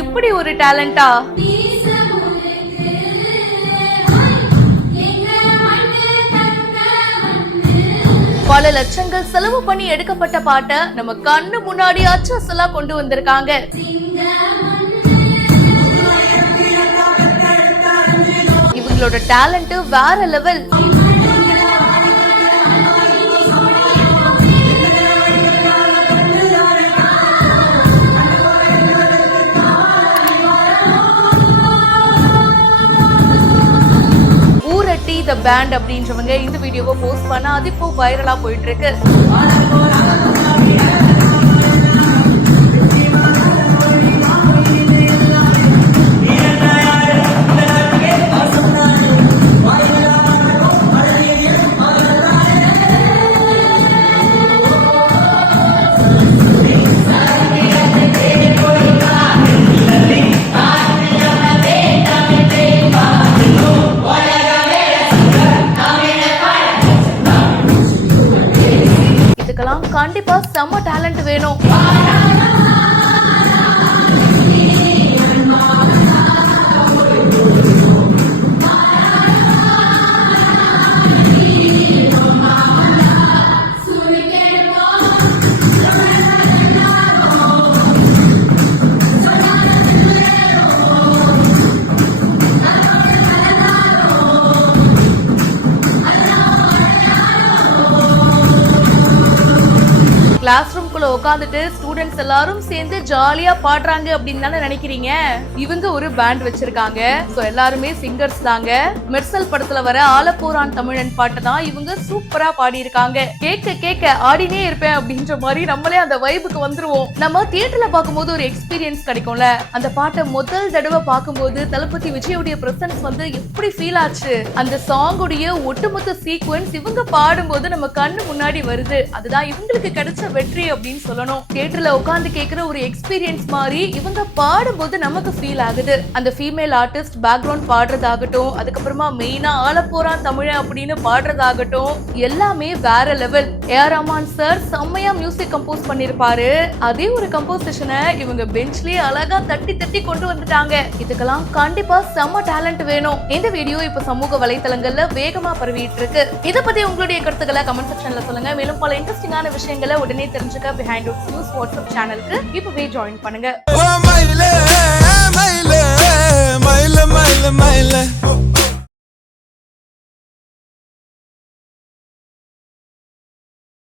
இப்படி ஒரு டேலண்டா? பல லட்சங்கள் செலவு பண்ணி எடுக்கப்பட்ட பாட்டை நம்ம கண்ணு முன்னாடி அச்சலா கொண்டு வந்திருக்காங்க. இவங்களோட டேலண்ட் வேற லெவல். ஊரட்டி தி பேண்ட் அப்படின்றவங்க இந்த வீடியோவை போஸ்ட் பண்ண அது இப்போ வைரலா போயிட்டு இருக்கு. கண்டிப்பா செம்ம டேலண்ட் வேணும். கிளாஸ் ரூம்குள்ள உட்காந்துட்டு ஸ்டூடெண்ட்ஸ் எல்லாரும் சேர்ந்து ஜாலியா பாடுறாங்க அப்படின்னு தானே நினைக்கிறீங்க. இவங்க ஒரு பேண்ட் வச்சிருக்காங்க. சோ எல்லாருமே சிங்கர்ஸ் தாங்க. மெர்சல் படத்துல வர ஆலப்போரான் தமிழன் பாட்டு தான் இவங்க சூப்பரா பாடி இருக்காங்க. கேட்க கேட்க ஆடினே இருப்பேன் அப்படின்ற மாதிரி நம்மளே அந்த வைபுக்கு வந்துருவோம். நம்ம தியேட்டர்ல பார்க்கும்போது ஒரு எக்ஸ்பீரியன்ஸ் கிடைக்கும்ல, அந்த பாட்டை முதல் தடவை பார்க்கும்போது தளபதி விஜயோடைய பிரசன்ஸ் வந்து எப்படி ஃபீல் ஆச்சு, அந்த சாங்குடைய ஒட்டுமொத்த சீக்வன்ஸ் இவங்க பாடும்போது நம்ம கண்ணு முன்னாடி வருது. அதுதான் இவங்களுக்கு கிடைச்ச வெற்றி அப்படின்னு சொல்லணும். தியேட்டர்ல உட்கார்ந்து கேட்கிற ஒரு எக்ஸ்பீரியன்ஸ் மாதிரி இவங்க பாடும்போது நமக்கு ஃபீல் ஆகுது. அந்த ஃபீமேல் ஆர்டிஸ்ட் பேக்ரவுண்ட் பாடுறதாகட்டும், அதுக்கப்புறமா மெயினா ஆலப்போரான் தமிழ் அப்படின்னு பாடுறதாகட்டும், எல்லாமே வேற லெவல். ஏஆர் ரஹ்மான் சார் செம்மையா மியூசிக் கம்போஸ் பண்ணிருப்பாரு. அதே ஒரு கம்போசிஷனை இவங்க பெஞ்ச்லயே அழகா தட்டி தட்டி கொண்டு வந்துட்டாங்க. இதுக்கெல்லாம் கண்டிப்பா செம்ம டேலண்ட் வேணும். இந்த வீடியோ இப்ப சமூக வலைத்தளங்கள்ல வேகமா பரவிட்டு இருக்கு. இத பத்தி உங்களுடைய கருத்துக்களை கமெண்ட் செக்ஷன்ல சொல்லுங்க. மேலும் பல இன்ட்ரெஸ்டிங்கான விஷயங்களை உடனே தெரிஞ்சுக்க பிஹைண்ட் ரூட்ஸ் நியூஸ் வாட்ஸ்அப் சேனலுக்கு இப்பவே ஜாயின் பண்ணுங்க.